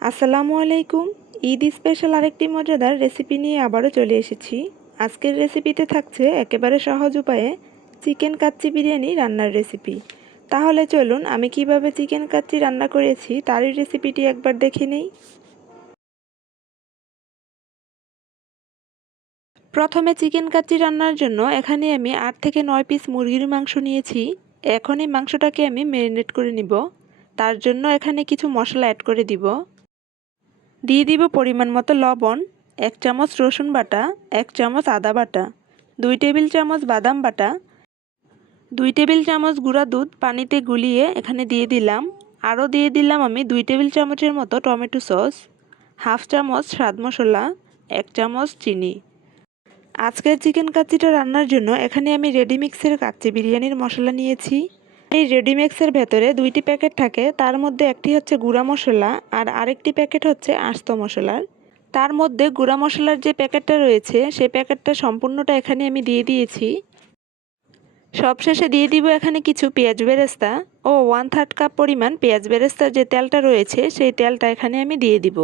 আসসালামু আলাইকুম। ঈদ স্পেশাল আরেকটি মজাদার রেসিপি নিয়ে আবারও চলে এসেছি। আজকের রেসিপিতে থাকছে একেবারে সহজ উপায়ে চিকেন কাচ্চি বিরিয়ানি রান্নার রেসিপি। তাহলে চলুন আমি কিভাবে চিকেন কাচ্চি রান্না করেছি তারই রেসিপিটি একবার দেখে নেই। প্রথমে চিকেন কাচ্চি রান্নার জন্য এখানে আমি 8 থেকে 9 পিস মুরগির মাংস নিয়েছি। এখন এই মাংসটাকে আমি ম্যারিনেট করে নিব। তার জন্য এখানে কিছু মশলা অ্যাড করে দিব। দিয়ে দিব পরিমাণ মতো লবণ, 1 চামচ রসুন বাটা, 1 চামচ আদা বাটা, 2 টেবিল চামচ বাদাম বাটা, 2 টেবিল চামচ গুঁড়া দুধ পানিতে গুলিয়ে এখানে দিয়ে দিলাম। আরও দিয়ে দিলাম আমি 2 টেবিল চামচের মতো টমেটো সস, হাফ চামচ স্বাদ মশলা, 1 চামচ চিনি। আজকের চিকেন কাচ্চিটা রান্নার জন্য এখানে আমি রেডিমিক্সের কাচ্চি বিরিয়ানির মশলা নিয়েছি। এই রেডিমিক্সের ভেতরে 2টি প্যাকেট থাকে, তার মধ্যে একটি হচ্ছে গুঁড়া মশলা আর আরেকটি প্যাকেট হচ্ছে আস্ত মশলার। তার মধ্যে গুঁড়া মশলার যে প্যাকেটটা রয়েছে সেই প্যাকেটটা সম্পূর্ণটা এখানে আমি দিয়ে দিয়েছি। সবশেষে দিয়ে দিব এখানে কিছু পেঁয়াজ বেরেস্তা ও 1/3 কাপ পরিমাণ পেঁয়াজ বেরেস্তার যে তেলটা রয়েছে সেই তেলটা এখানে আমি দিয়ে দিব।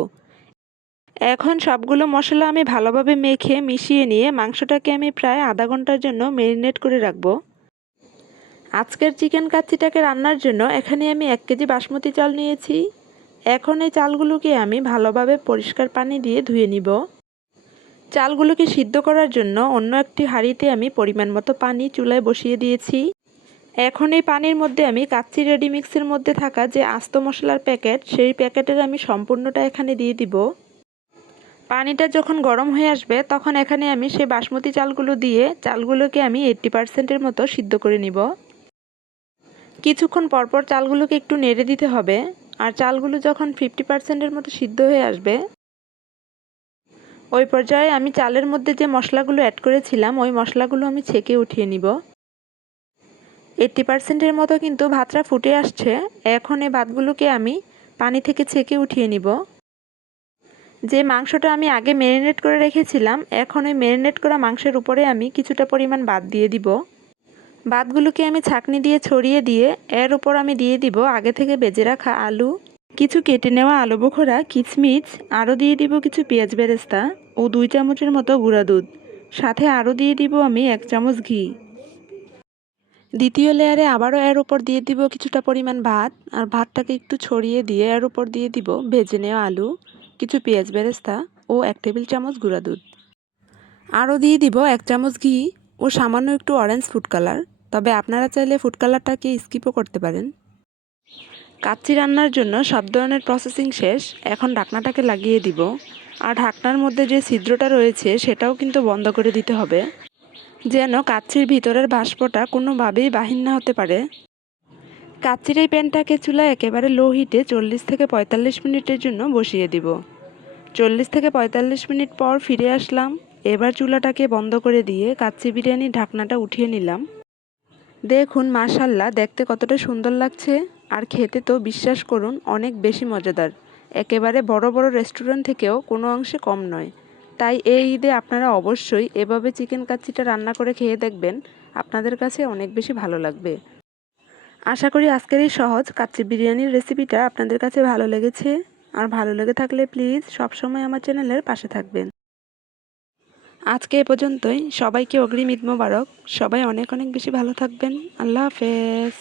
এখন সবগুলো মশলা আমি ভালোভাবে মেখে মিশিয়ে নিয়ে মাংসটাকে আমি প্রায় আধা ঘন্টার জন্য ম্যারিনেট করে রাখবো। আজকের চিকেন কাচ্চিটাকে রান্নার জন্য এখানে আমি 1 কেজি বাসমতি চাল নিয়েছি। এখন এই চালগুলোকে আমি ভালোভাবে পরিষ্কার পানি দিয়ে ধুয়ে নিব। চালগুলোকে সিদ্ধ করার জন্য অন্য একটি হাঁড়িতে আমি পরিমাণ মতো পানি চুলায় বসিয়ে দিয়েছি। এখন এই পানির মধ্যে আমি কাচ্চি রেডি মিক্সের মধ্যে থাকা যে আস্ত মশলার প্যাকেট সেই প্যাকেটের আমি সম্পূর্ণটা এখানে দিয়ে দিব। পানিটা যখন গরম হয়ে আসবে তখন এখানে আমি সেই বাসমতি চালগুলো দিয়ে চালগুলোকে আমি 80%-এর মতো সিদ্ধ করে নিব। কিছুক্ষণ পরপর চালগুলোকে একটু নেড়ে দিতে হবে। আর চালগুলো যখন 50%-এর মতো সিদ্ধ হয়ে আসবে ওই পর্যায়ে আমি চালের মধ্যে যে মশলাগুলো অ্যাড করেছিলাম ওই মশলাগুলো আমি ছেঁকে উঠিয়ে নিব। 80%-এর মতো কিন্তু ভাতটা ফুটে আসছে। এখন এই ভাতগুলোকে আমি পানি থেকে ছেঁকে উঠিয়ে নিব। যে মাংসটা আমি আগে ম্যারিনেট করে রেখেছিলাম এখন ওই ম্যারিনেট করা মাংসের উপরে আমি কিছুটা পরিমাণ ভাত দিয়ে দিব। ভাতগুলোকে আমি ছাঁকনি দিয়ে ছড়িয়ে দিয়ে এর উপর আমি দিয়ে দিব আগে থেকে ভেজে রাখা আলু, কিছু কেটে নেওয়া আলু বোখরা, কিচমিচ, আরও দিয়ে দিব কিছু পেঁয়াজ বেরেস্তা ও 2 চামচের মতো গুঁড়া দুধ। সাথে আরও দিয়ে দিব আমি 1 চামচ ঘি। দ্বিতীয় লেয়ারে আবারও এর উপর দিয়ে দিব কিছুটা পরিমাণ ভাত আর ভাতটাকে একটু ছড়িয়ে দিয়ে এর উপর দিয়ে দিব ভেজে নেওয়া আলু, কিছু পেঁয়াজ বেরেস্তা ও 1 টেবিল চামচ গুঁড়া দুধ। আরও দিয়ে দিব 1 চামচ ঘি ও সামান্য একটু অরেঞ্জ ফুড কালার, তবে আপনারা চাইলে ফুড কালারটাকে স্কিপও করতে পারেন। কাচ্চি রান্নার জন্য সব ধরনের প্রসেসিং শেষ। এখন ঢাকনাটাকে লাগিয়ে দিব আর ঢাকনার মধ্যে যে ছিদ্রটা রয়েছে সেটাও কিন্তু বন্ধ করে দিতে হবে, যেন কাচ্চির ভিতরের বাষ্পটা কোনোভাবেই বাহির না হতে পারে। কাচ্চির এই প্যানটাকে চুলায় একেবারে লো হিটে 40 থেকে 45 মিনিটের জন্য বসিয়ে দিব। 40 থেকে 45 মিনিট পর ফিরে আসলাম। এবার চুলাটাকে বন্ধ করে দিয়ে কাচ্চি বিরিয়ানির ঢাকনাটা উঠিয়ে নিলাম। দেখুন মাশাআল্লাহ দেখতে কতটা সুন্দর লাগছে আর খেতে তো বিশ্বাস করুন অনেক বেশি মজাদার। একেবারে বড় বড় রেস্টুরেন্ট থেকেও কোনো অংশে কম নয়। তাই এই ঈদে আপনারা অবশ্যই এভাবে চিকেন কাচ্চিটা রান্না করে খেয়ে দেখবেন, আপনাদের কাছে অনেক বেশি ভালো লাগবে। আশা করি আজকের এই সহজ কাচ্চি বিরিয়ানির রেসিপিটা আপনাদের কাছে ভালো লেগেছে। আর ভালো লেগে থাকলে প্লিজ সবসময় আমার চ্যানেলের পাশে থাকবেন। আজকে এ পর্যন্তই। সবাইকে অগ্রিম ঈদ মোবারক। সবাই অনেক অনেক বেশি ভালো থাকবেন। আল্লাহ হাফেজ।